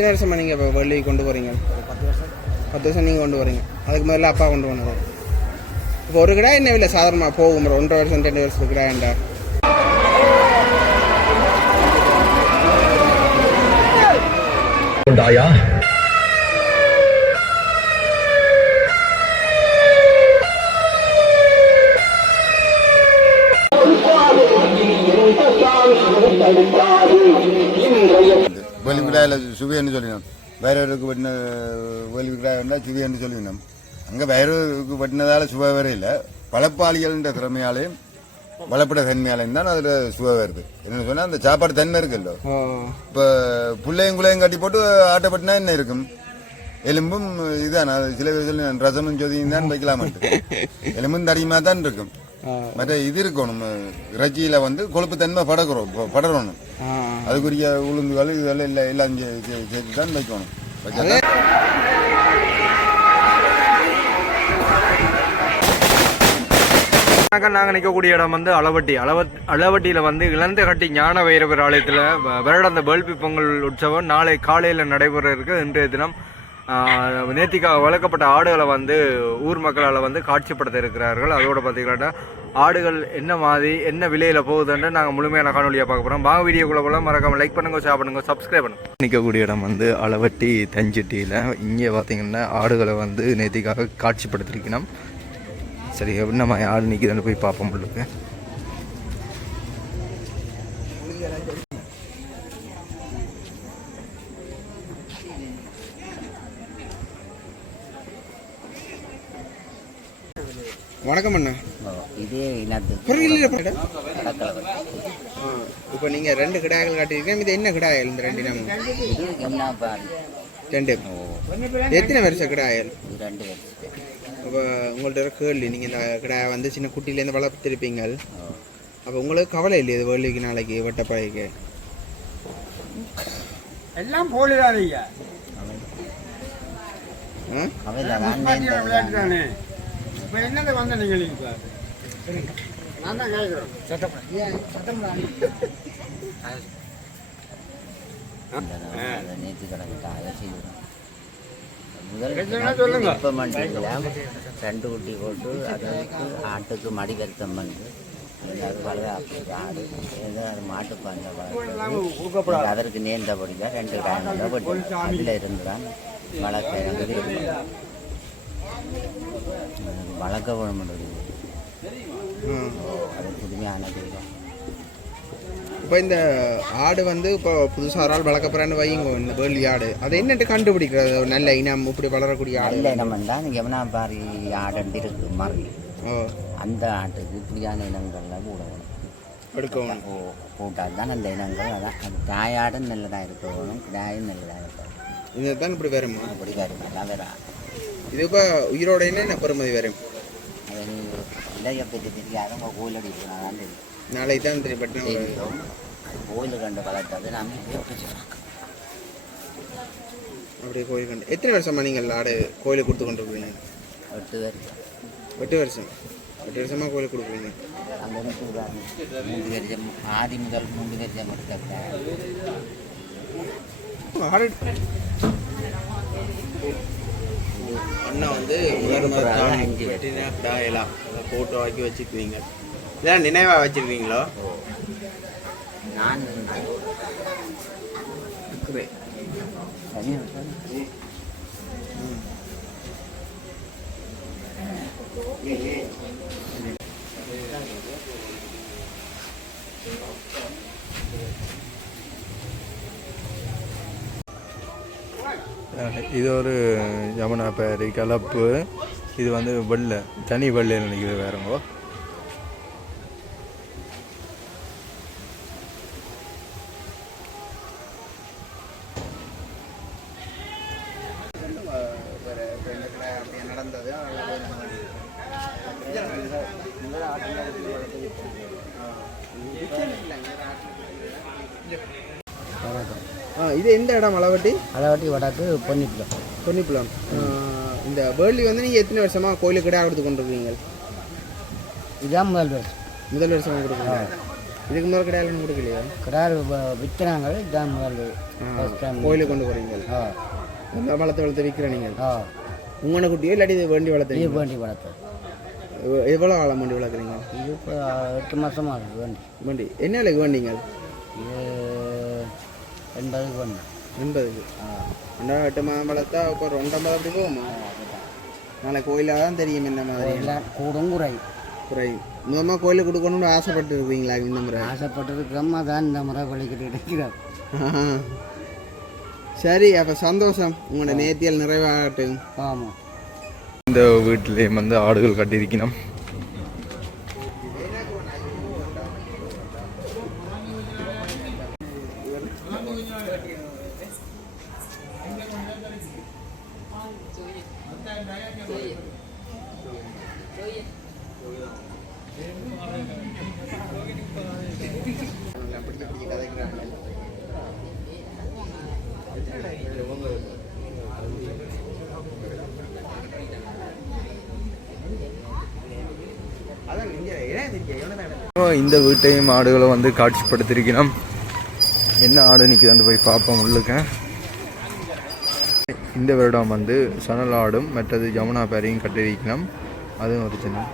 எத்தனை வருஷமா நீங்கள் இப்போ வள்ளி கொண்டு போகிறீங்க? 10 வருஷம் நீங்கள் கொண்டு வரீங்க. அதுக்கு முதல்ல அப்பா கொண்டு போனது. இப்போ ஒரு கிடா என்ன இல்லை சாதாரணமாக போகும் 1.5 வருஷம் 2 வருஷத்துக்கு கிடாண்டா? வெளிவிழாவில் சுவைன்னு சொல்லினோம். வேறவருக்கு பட்டின வெளிவிழா இருந்தால் சுவைன்னு சொல்லினோம். அங்கே வேறவருக்கு பட்டினதால் சுவை வேற இல்லை. பழப்பாளிகள்ன்ற திறமையாலையும் வளப்பட தன்மையாலையும் தான் அதில் சுவை வருது. என்னன்னு சொன்னால் அந்த சாப்பாடு தன்மை இருக்குல்ல. இப்போ பிள்ளையும் குள்ளையும் கட்டி போட்டு ஆட்டப்பட்டினா என்ன இருக்கும்? எலும்பும் இதுதான். சில பேர் சொல்லி ரசமும் சொதியும் தான் வைக்கலாமான்ட்டு. எலும்பும் தடியுமா தான் இருக்கும். மற்ற இது இருக்கணும். இறைச்சியில கொழுப்பு தன்மை படரணும். அதுக்குரிய உளுந்துகள் இதெல்லாம் எல்லாம் சேர்த்து தான் வைக்கணும். நாங்கள் நிற்கக்கூடிய இடம் அளவட்டியில் இளந்த கட்டி ஞான வைரவர் ஆலயத்தில் வருடாந்த வேள்வி பொங்கல் உற்சவம் நாளை காலையில் நடைபெற இருக்கு. இன்றைய தினம் நேர்த்திக்காக வளர்க்கப்பட்ட ஆடுகளை ஊர் மக்களால் காட்சிப்படுத்த இருக்கிறார்கள். அதோடு பார்த்தீங்கன்னா ஆடுகள் என்ன மாதிரி என்ன விலையில் போகுதுன்னு நாங்கள் முழுமையான காணொலியாக பார்க்க போகிறோம். வாங்க வீடியோக்குள்ளே போல மறக்காமல் லைக் பண்ணுங்க, ஷேர் பண்ணுங்க, சப்ஸ்கிரைப் பண்ணுங்க. நிற்கக்கூடிய இடம் அளவட்டி தஞ்சிட்டியில். இங்கே பார்த்தீங்கன்னா ஆடுகளை நேர்த்திக்காக காட்சிப்படுத்திருக்கணும். சரி, நம்ம ஆடு நிற்கிதுன்னு போய் பார்ப்போம். உங்களுக்கு வணக்கம் அண்ணா. இதே இப்போ நீங்கள் 2 கிடாய்கள் காட்டியிருக்கேன். இது என்ன கிடாயல்? இந்த 2 நம்ம 2 எத்தனை வருஷம் கிடாயல்? 2 வருஷம். அப்போ உங்கள்ட்ட ஒரு கேள்வி, நீங்கள் இந்த கிடாயை சின்ன குட்டியிலேருந்து வளர்த்துருப்பீங்க. அப்போ உங்களுக்கு கவலை இல்லையா இது வேலைக்கு நாளைக்கு வெட்டப்பழைக்கு? எல்லாம் போலிடாதீங்க. விளையாட்டு தானே. இப்போ என்னது நீங்கள் இப்போ நான் தான் கேட்குறோம். நேற்று கிடக்கிட்ட சொல்லுங்க. இப்போ மட்டும் 2 குட்டி போட்டு அதுக்கு ஆட்டுக்கு மடி வருத்தம் பண்ணி அது வளர்க்க ஆடு ஏதோ அது மாட்டுக்கு அந்த வளர்க்க அதற்கு நேர்ந்தபடி தான் 2 கிடாய் அதில் இருந்துதான் வளர்க்க வளர்க்க போட முடியாது. அது புதுமையானது. இப்போ இந்த ஆடு இப்போ புதுசாக ஒரு ஆள் வளர்க்கப்படுறான்னு வைங்க, இந்த வேலி ஆடு அதை என்னட்டு கண்டுபிடிக்கிறது? நல்ல இனம் இப்படி வளரக்கூடிய ஆடு நல்ல இனம் தான் யமுனா பாரி ஆடு இருக்கு மாதிரி. அந்த ஆட்டுக்கு இப்படியான இனங்கள்லாம் போடணும், எடுக்கணும். போட்டால் தான் அந்த இனங்கள். அதான் அது தாயாடும் நல்லதாக இருக்கணும், கிடாயும் நல்லதாக இருக்கணும். இதுதான் இப்படி வருமா? அப்படி வரும். அதான் வேற இது இப்போ உயிரோட என்ன பெருமதி வரும்? அது இலையை பற்றி தெரியாது. அவங்க கோயில் அடிக்கிறாங்க நாளைக்கு தான் தெரியும். பட் கோயில் கண்டு வளர்த்தது நம்ம அப்படியே கோயில் கண்டு. எத்தனை வருஷமா நீங்கள் ஆடு கோயிலுக்கு கொடுத்து கொண்டு இருக்கிறீங்க? 8 வருஷம். 8 வருஷம். 8 வருஷமாக கோயிலுக்கு கொடுக்குறீங்க. அந்த 3 வருஷம் ஆதி முதல் 3 வருஷம் கொடுத்த ஆடு அண்ணா எல்லாம் ஃபோட்டோ ஆக்கி வச்சுக்குவீங்க. இதெல்லாம் நினைவாக வச்சுருக்கீங்களோ? நான் இது ஒரு யமுனா பேரி கலப்பு. இது வெள்ளை தனி வெள்ளை நினைக்கிறது வேறங்கோ. நடந்தது இது எந்த இடம்? அளவட்டி வடக்கு பொன்னிப்புலம். இந்த வேர்லி நீங்கள் எத்தனை வருஷமாக கோயிலுக்கு கிடா கொடுத்து கொண்டிருக்கீங்க? இதுதான் முதல் வருஷமாக கொடுக்குறீங்க. இதுக்கு முதல் கடையாளன்னு கொடுக்கலையா? கிடார் விற்கிறாங்க, இதான் முதல் ஃபர்ஸ்ட் டைம். கோயிலுக்கு கொண்டு போகிறீங்க. இந்த வளர்த்து விற்கிற நீங்கள்? உங்களோட குட்டியோ இல்லாட்டி இது வேண்டி வளர்த்துறீங்க? வேண்டி வளர்த்து. எவ்வளோ காலம் வேண்டி வளர்க்குறீங்க? இது இப்போ 8 மாதமாக இருக்குது வேண்டி. வேண்டி என்ன விலைக்கு வேண்டிங்க? இது 80க்கு வேணும். 80க்கு? 8 மாதம் வளர்த்தா இப்போ 250 அப்படி போகுமா? நாளை கோயிலாக தான் தெரியும் என்ன மாதிரி. எல்லாம் கூடும் குறையும். குறையும். முதல்ல கோயிலுக்கு கொடுக்கணும்னு ஆசைப்பட்டு இருக்கீங்களா? இந்த முறை ஆசைப்பட்டிருக்கிறோமா தான் இந்த முறை வலிக்கிட்டு இருக்கிறோம். சரி, அப்போ சந்தோஷம். உங்களோட நேர்த்தியல் நிறைவாகட்டும். ஆமாம். இந்த வீட்டிலேயும் வந்து ஆடுகள் கட்டியிருக்கணும். இந்த வீட்டையும் ஆடுகளை வந்து காட்சிப்படுத்திருக்கணும். என்ன ஆடு நிற்குதுன்னு போய் பார்ப்போம் உள்ளுக்க. இந்த வருடம் வந்து சணல் ஆடும் மற்றது ஜமுனா பேரையும் கட்டியிருக்கணும். அதுவும் ஒரு சின்ன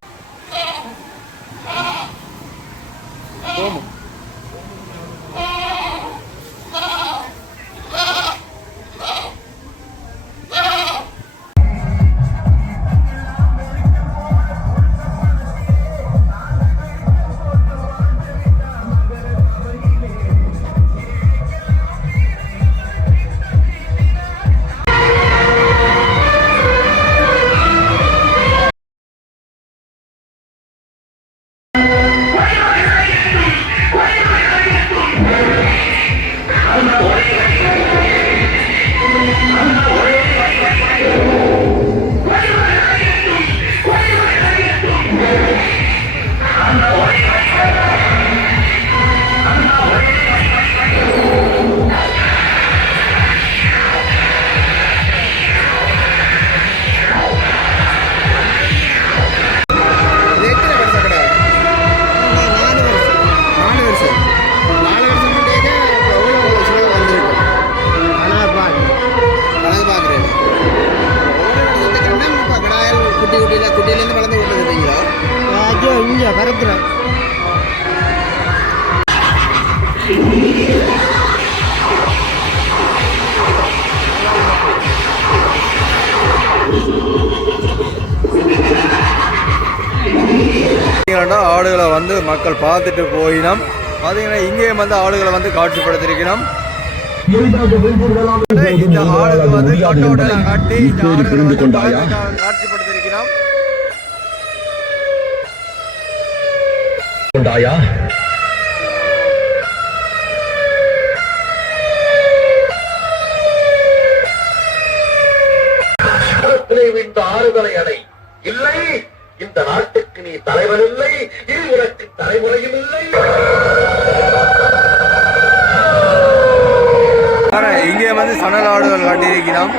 குட்டியிலேருந்து வளர்ந்து கொண்டு இருக்கீங்களா? இங்கே கருத்துறோம். ஆடுகளை வந்து மக்கள் பார்த்துட்டு போயினோம். பார்த்தீங்கன்னா இங்கேயும் வந்து ஆடுகளை வந்து காட்சிப்படுத்திருக்கணும். இந்த ஆடுகள் வந்து கட்டோட கட்டி இந்த ஆடுகளை வந்து காட்சிப்படுத்திருக்கிறோம். விட்ட ஆறுதலை அடை. இல்லை, இந்த நாட்டுக்கு நீ தலைவர் இல்லை, இது உனக்கு தலைமுறையும் இல்லை. இங்கே வந்து சணல் ஆடுகள் காட்டியிருக்கிறோம்.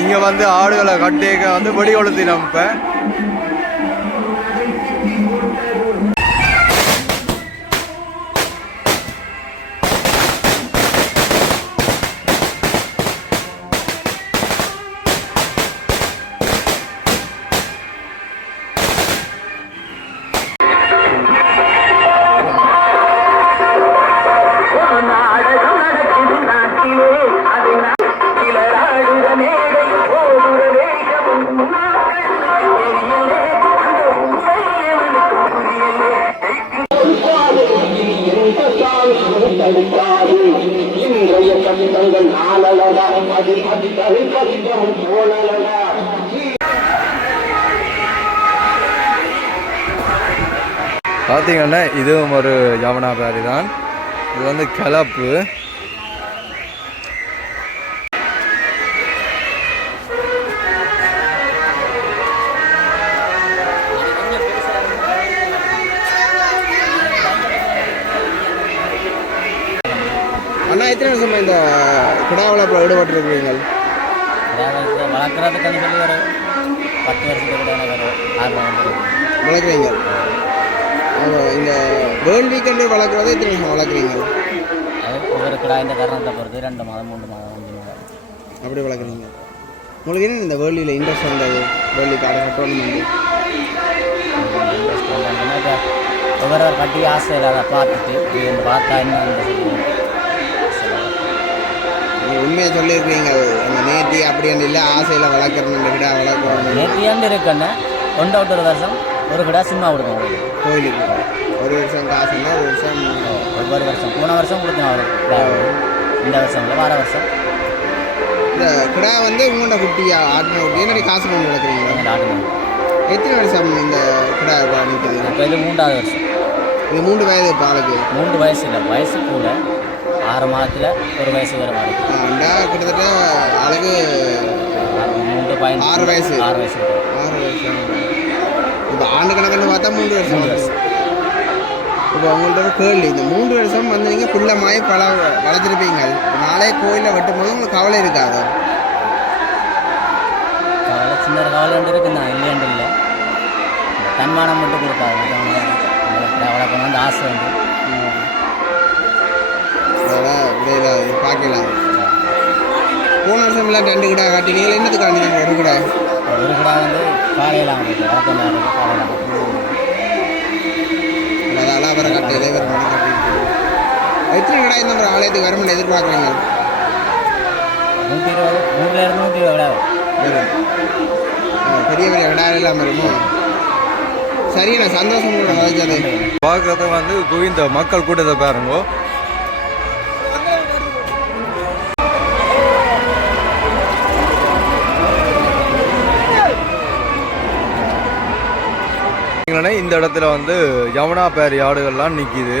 இங்க வந்து ஆடுகளை கட்டிக்க வந்து வெடி கொளுத்தினோம். இப்ப பார்த்தீங்கன்னா இதுவும் ஒரு ஜமுனா பேரி தான். இது வந்து கலப்பு. அண்ணா எத்தனை வருஷமா இந்த கிடா வளர்ப்பில் ஈடுபட்டுருக்கிறீங்க? வளர்க்குறதுக்குன்னு சொல்லி ஒரு 10 வருஷத்துக்கு வளர்க்குறீங்க. இந்த வேர்ல்ட் வீக்கெண்டு வளர்க்குறதே எத்தனை வருஷம் வளர்க்குறீங்க? அது ஒவ்வொரு கிடா இந்த காரணத்தை பொறுத்து 2 மாதம் 3 மாதம் 5 மாதம் அப்படி வளர்க்குறீங்க. உங்களுக்கு என்ன இந்த வேர்ல்டில் இன்ட்ரெஸ்ட் வந்தது? வேர்ல்டு கார்டு டோர்னமெண்ட்டு ஒவ்வொரு பட்டி ஆசையில் அதை பார்த்துட்டு இந்த பார்த்தா இன்னும் உண்மையை சொல்லியிருக்கீங்க. அந்த நேர்த்தி அப்படின்னு இல்லை, ஆசையில் வளர்க்குறேன் கிடா வளர்க்குறோம். நேர்த்தியாண்டு இருக்குன்னு ஒன்றவுட்டு ஒரு வருஷம் ஒரு கிடா சும்மா கொடுக்கும் கோயிலுக்கு ஒரு வருஷம் காசுன்னா ஒரு வருஷம் ஒவ்வொரு வருஷம் போன வருஷம் கொடுத்தோம் அவர் இந்த வருஷம் இல்லை வார வருஷம். இந்த கிடா வந்து உங்களோட குட்டியா ஆட்டின குட்டி என்னடி காசு கொண்டு வளர்க்குறீங்களா? ஆடுங்க. எத்தனை வருஷம் இந்த கிடா நிற்குது? இப்போ இது 3வது வருஷம். இது 3 வயது பாலுக்கு. 3 வயசு இல்லை, வயசு கூட 6 மாதத்தில் ஒரு வயசு வேறு மாதிரி கிட்டத்தட்ட ஆளுக்கு 6 வயசு. 6 வயசு 6 வருஷம். இப்போ ஆண்டு கணக்குன்னு பார்த்தா 3 வருஷம். இப்போ உங்கள்கிட்ட கேள்வி, இந்த 3 வருஷம் வந்து நீங்கள் புள்ளமாய் வளர்த்துருப்பீங்க. நாளே கோயிலில் வெட்டும் போது உங்களுக்கு கவலை இருக்காது? கவலை சின்ன கவலை இருக்குண்ணா, இல்லையாண்டு இல்லை. தன்மானம் மட்டும் கொடுக்காது. வளர்க்கணும் வந்து ஆசை வந்து அதெல்லாம் விடையில பார்க்கலாம். போன வருஷம் எல்லாம் 2 கிடா காட்டினீங்க. என்னத்துக்கு காட்டினீங்க? ஒரு கிடா வந்து காலையில் வளர்க்க காலையில் அதெல்லாம் வர கட்டையிலே வர மணி கட்டிட்டு எத்தனை கிடா இந்த மாதிரி ஆலயத்துக்கு வரமுன்னு எதிர்பார்க்குறீங்க? 120 120 கிடா வரும். பெரிய பெரிய கிடா எல்லாம் வருமோ? சரி, நான் சந்தோஷம் வளர்ச்சது பார்க்குறத வந்து குவிந்த மக்கள் கூட்டத்தை பாருங்க. இந்த இடத்துல வந்து யமுனா பேர் ஆடுகள்லாம் நிற்கிது.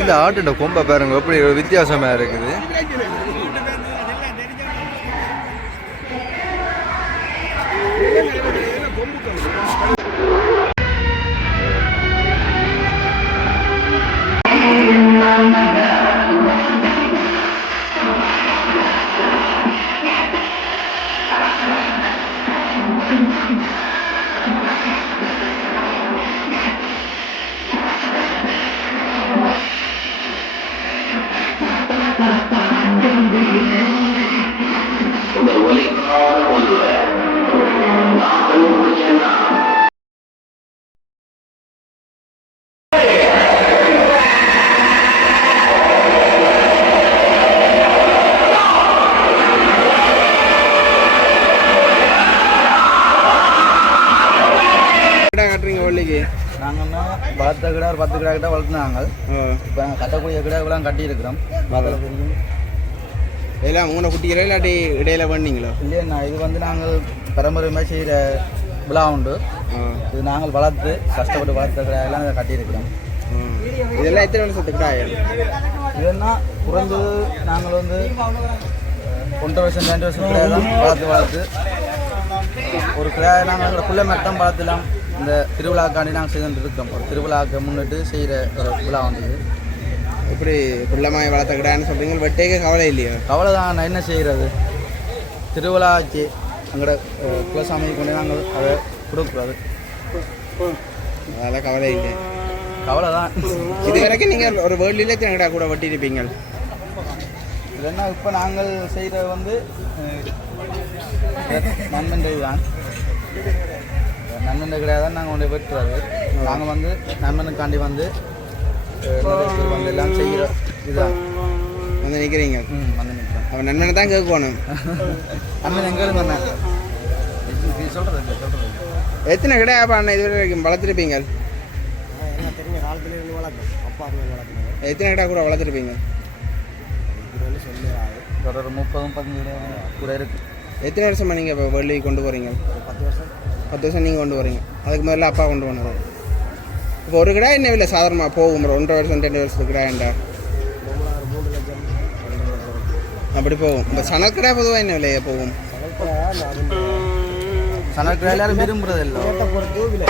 இந்த ஆட்டோட கொம்பை பாருங்க எப்படி வித்தியாசமா இருக்குது. வளர்த்த கிடா ஒரு 10 கிடா கிட்ட வளர்த்துனாங்க. இப்போ நாங்கள் கட்டக்கூடிய கிடாக்கெல்லாம் கட்டியிருக்கிறோம். அதில் தெரியும் இதெல்லாம் 3 குட்டிகளோ இல்லாட்டி இடையில பண்ணீங்களோ? இல்லையா, இது வந்து நாங்கள் பரம்பரையாக செய்கிற விழா உண்டு. இது நாங்கள் வளர்த்து கஷ்டப்பட்டு வளர்த்த கிடாயெல்லாம் இதை கட்டியிருக்கிறோம். இதெல்லாம் எத்தனை வருஷத்துக்கு கிடாயல்? இதுன்னா குறைஞ்சது நாங்கள் வந்து 1 வருஷம் 2 வருஷம் கிடாய் தான் வளர்த்து ஒரு கிடாய் நாங்கள் பிள்ளை மட்டும் வளர்த்துலாம். இந்த திருவிழாக்காண்டி நாங்கள் செய்து இருக்கோம். ஒரு திருவிழாவுக்கு முன்னிட்டு செய்கிற ஒரு விழா வந்தது. இப்படி குள்ளமாய் வளர்த்த கிடான்னு சொல்கிறீங்க, வெட்டேக்க கவலை இல்லையா? கவலை தான். நான் என்ன செய்கிறது, திருவிழா ஆச்சு எங்களோட குலசாமி கொண்டு நாங்கள் அதை கொடுக்குறது. அதெல்லாம் கவலை இல்லை. கவலை தான். இது வரைக்கும் நீங்கள் ஒரு வேர்ல்டில் எத்தனை கிடா கூட வெட்டியிருப்பீங்க? இல்லைன்னா இப்போ நாங்கள் செய்கிறது வந்து நன்மண்டை தான். நன்மண்டை கிடையாது தான் நாங்கள் கொண்டு வெட்டுறது. நாங்கள் வந்து நன்மனுக்காண்டி வந்து வந்து எல்லாம் செய்கிற இதுதான் வந்து நிற்கிறீங்க. வந்து நிற்கிறோம். அவன் நன்மனை தான் கேட்கணும். நன்மன் எங்களுக்கு வந்தேன் சொல்கிறது. எத்தனை கிடையாது அப்போ அண்ணன் இதுவரை வரைக்கும் வளர்த்துருப்பீங்க? தெரிஞ்ச காலத்துல இருந்து வளர்க்கணும். அப்பா அது வளர்க்கணும். எத்தனை கடை கூட வளர்த்துருப்பீங்க? இது சொல்லுறாரு. ஒரு 30-35 கூட இருக்குது. எத்தனை வருஷமா நீங்கள் இப்போ வெள்ளி கொண்டு போகிறீங்க? 10 வருஷம். 10 வருஷம் நீங்கள் கொண்டு வரீங்க. அதுக்கு முதல்ல அப்பா கொண்டு போனார். இப்போ ஒரு கடை என்ன விலை சாதாரணமாக போகும்? 1.5 வருஷம் 2 வருஷத்துக்கு கடாண்டா 3 லட்சம் அப்படி போகும். இப்போ சனக்கடை பொதுவாக என்ன விலையை போகும்? சனக்கு எல்லாரும் விரும்புறது இல்லை. பொறுத்து விலை.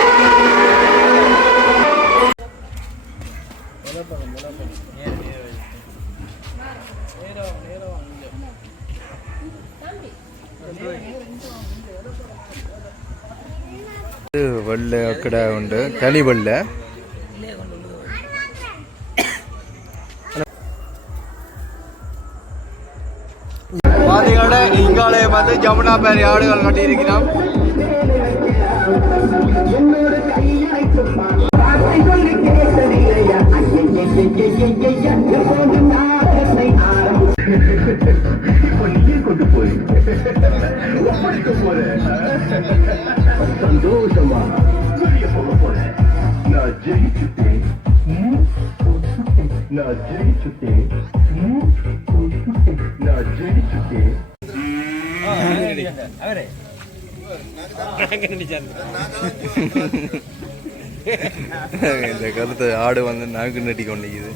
வெள்ளை கடை உண்டு, தனி வெள்ளை. பார்த்தீங்கன்னா இங்காலே வந்து ஜமுனா பேர் ஆடுகள் கட்டியிருக்கிறோம். சந்தோஷமா போறேன். நான் ஜெயிச்சுட்டேன். நான் ஜெயிச்சுட்டேன். நான் ஜெயிச்சுட்டேன். இந்த கருத்து ஆடு வந்து நாக்கு நட்டி கொண்டிக்குது.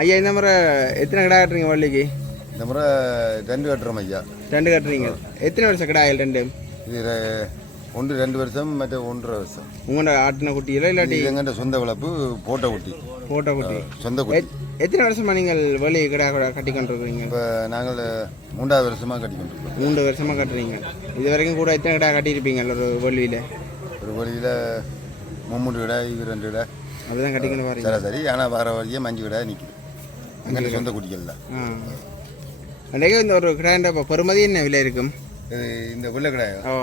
ஐயா இந்த முறை எத்தனை கடை கட்டுறீங்க வள்ளிக்கு? இந்த முறை 2 கட்டுறோம் ஐயா. 2 கட்டுறீங்க. எத்தனை வருஷம் கடாயில் 2? இது 2 வருஷம் மற்ற 1.5 வருஷம். உங்களோட ஆட்டின குட்டியில இல்லாட்டி எங்கள்கிட்ட சொந்த வளர்ப்பு போட்ட குட்டி. போட்ட குட்டி சொந்த குட்டி. எத்தனை வருஷமா நீங்கள் வள்ளி கடை கட்டி கொண்டிருக்கீங்க? இப்போ நாங்கள் 3வது வருஷமாக கட்டி கொண்டிருக்கோம். 3 வருஷமா கட்டுறீங்க. இது வரைக்கும் கூட எத்தனை கடை கட்டியிருப்பீங்க ஒரு வள்ளியில்? ஒரு வழியில் 3 கடை, 2 கடை அப்படிதான் கட்டிக்கணும் பாருங்க. சரி. ஆனால் வர வழியே 5 கடை நிற்குது. எங்கள்கிட்ட சொந்த குட்டிகள் தான். அன்றைக்கு இந்த ஒரு கடாண்ட இப்போ பெருமதி என்ன விலை இருக்கும்? இந்த வெள்ளை கடாய் ஓ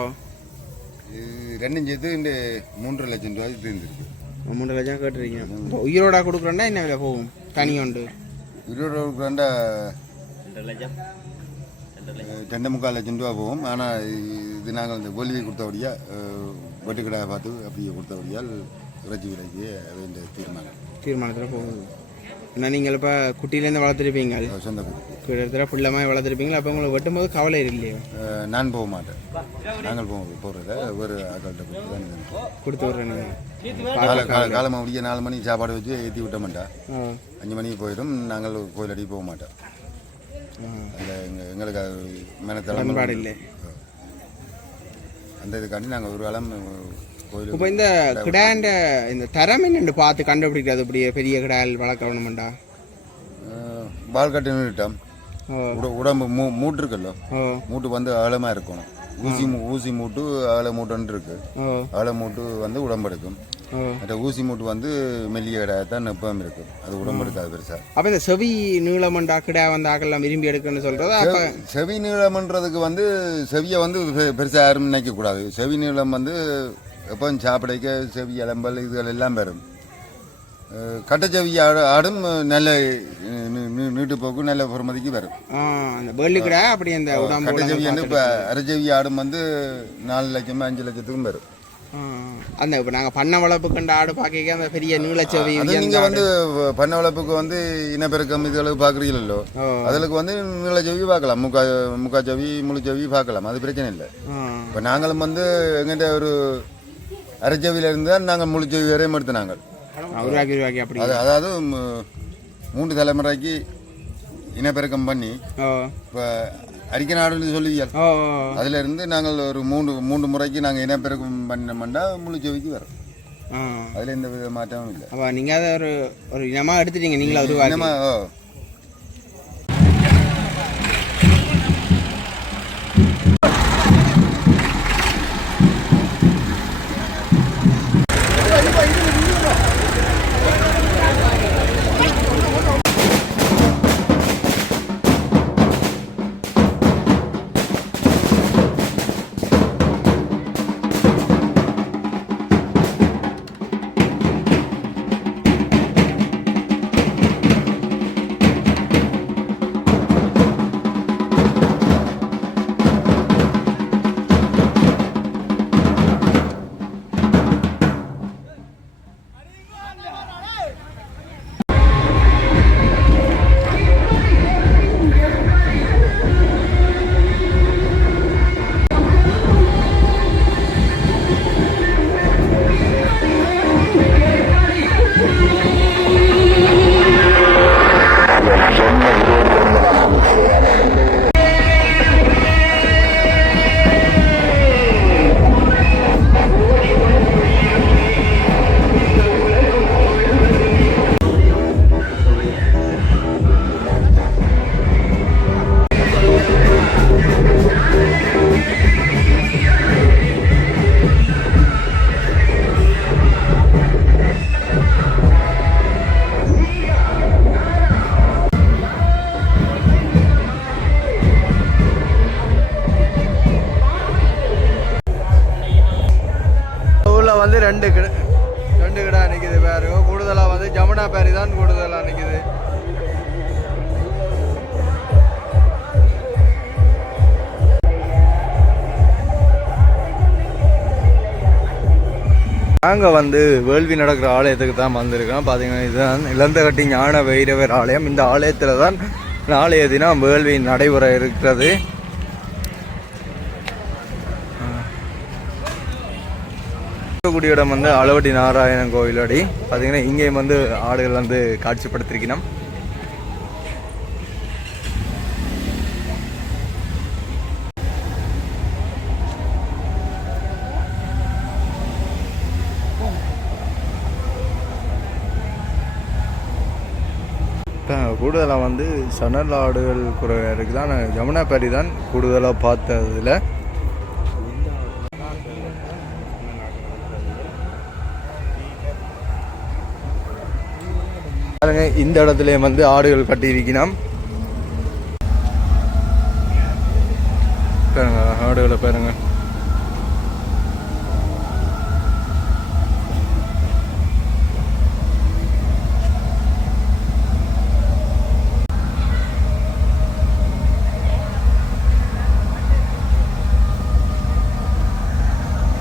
இது 2 சேர்த்து இந்த 3.5 லட்சம் ரூபாய்க்கு இருந்துருக்கு. 3 லட்சம் கேட்டுருக்கீங்க. இப்போ உயிரோட கொடுக்குறோன்னா என்ன விலை போகும்? தனி உண்டு 22 2.25 லட்சம் ரூபா போகும். ஆனால் இது நாங்கள் இந்த வேள்வி கொடுத்தபடியா வெட்டுக்கடாயை பார்த்து அப்படியே கொடுத்தபடியால் இறைச்சி விலைக்கு இந்த தீர்மானத்தில் போகுது. ஏன்னா நீங்கள் இப்போ குட்டியிலேருந்து வளர்த்துருப்பீங்க, சொந்த குட்டி இடத்துல ஃபுல்லமாக வளர்த்துருப்பீங்களா? அப்போ உங்களுக்கு வெட்டும் போது கவலை இல்லையா? நான் போக மாட்டேன். நாங்கள் போகிறத ஒரு ஆக்கள்கிட்ட கொடுத்து தான் கொடுத்து காலமாக முடிய 4 மணிக்கு சாப்பாடு வச்சு ஏற்றி விட்ட மாட்டேன். 5 மணிக்கு போயிடும். நாங்கள் கோயில் அடி போக மாட்டோம். அந்த எங்களுக்கு பயன்பாடு இல்லை. அந்த இதுக்காண்டி நாங்கள் ஒரு காலம் கோயில். இப்போ இந்த கிடாண்ட இந்த தரம் என்னென்று பார்த்து கண்டுபிடிக்கிறது இப்படி பெரிய கிடால் வளர்க்கணுமெண்டா? பால் கட்டு நின்றுட்டோம். உடம்பு மூட்டு இருக்குல்ல, மூட்டு வந்து ஆழமாக இருக்கணும். ஊசி மூட்டு ஆழ மூட்டுன்னு இருக்கு. ஆழ மூட்டு வந்து உடம்பு எடுக்கும். மற்ற ஊசி மூட்டு வந்து மெல்லிய கிடாயத்தான் எப்பவும் இருக்கும். அது உடம்பு எடுக்காது பெருசா. அப்போ இந்த செவி நீளமண்டா கிடா வந்து ஆக்கெல்லாம் விரும்பி எடுக்கணும்னு சொல்றது. அப்போ செவி நீளம்ன்றதுக்கு வந்து செவியை வந்து பெருசாக யாரும் நினைக்கக்கூடாது. செவி நீளம் வந்து எப்போ சாப்பிடைக்க செவி எலம்பல் இதுகள் எல்லாம் வரும். கட்டச்செவி ஆடும் நல்ல நீட்டுப்போக்கு நல்ல பொறுமதிக்கு வரும். அந்த வேர்லி கிடா அப்படி அந்த கட்டச்செவி வந்து இப்போ அரைச்செவி ஆடும் வந்து 4 லட்சம் 5 லட்சத்துக்கும் வரும். அந்த இப்போ நாங்கள் பண்ண வளர்ப்பு கண்ட ஆடு பார்க்க அந்த பெரிய நீளச்செவி நீங்கள் வந்து பண்ண வளர்ப்புக்கு வந்து இனப்பெருக்கம் இதுகளுக்கு பார்க்குறீங்களோ, அதுக்கு வந்து நீளச்செவி பார்க்கலாம். முக்காச்செவி முழுச்செவி பார்க்கலாம். அது பிரச்சனை இல்லை. இப்போ நாங்களும் வந்து எங்கிட்ட ஒரு அரைச்செவியில இருந்து தான் நாங்கள் முழுச்செவி வரையும் எடுத்து நாங்கள் உருவாக்கி அப்படி அதாவது 3 தலைமுறைக்கு இனப்பெருக்கம் பண்ணி இப்போ அரிக்கநாடுன்னு சொல்லுவீங்க. ஓ அதுல இருந்து நாங்கள் ஒரு மூன்று முறைக்கு நாங்கள் இனப்பெருக்கம் பண்ணோம்னா முழு செவிக்கு வரும். ஆ அதுல எந்த வித மாற்றமும் இல்லை. அப்போ நீங்கள் அதை ஒரு இனமாக எடுத்துட்டீங்க நீங்களா உருவாக்கி. இனமா வந்து ரெண்டு கிடா நிற்குது பேரு. கூடுதலாக வந்து ஜமுனா பேரி தான் கூடுதலாக நிற்குது. நாங்கள் வந்து வேள்வி நடக்கிற ஆலயத்துக்கு தான் வந்திருக்கோம். பார்த்தீங்கன்னா இதுதான் இளந்தகட்டி ஞான வைரவர் ஆலயம். இந்த ஆலயத்தில் தான் நாளைய தினம் வேள்வி நடைபெற இருக்கிறது. கூடிய இடம் வந்து அளவட்டி நாராயணன் கோவில் அடி. பார்த்தீங்கன்னா இங்கேயும் வந்து ஆடுகள் வந்து காட்சிப்படுத்திருக்கணும். கூடுதலாக வந்து சணல் ஆடுகள் குறைவாக இருக்குது தான். ஜமுனா பேரி தான் கூடுதலாக பார்த்ததில். பாருங்க இந்த இடத்துல வந்து ஆடுகள் கட்டியிருக்கணும். பாருங்க ஆடுகளை பாருங்க.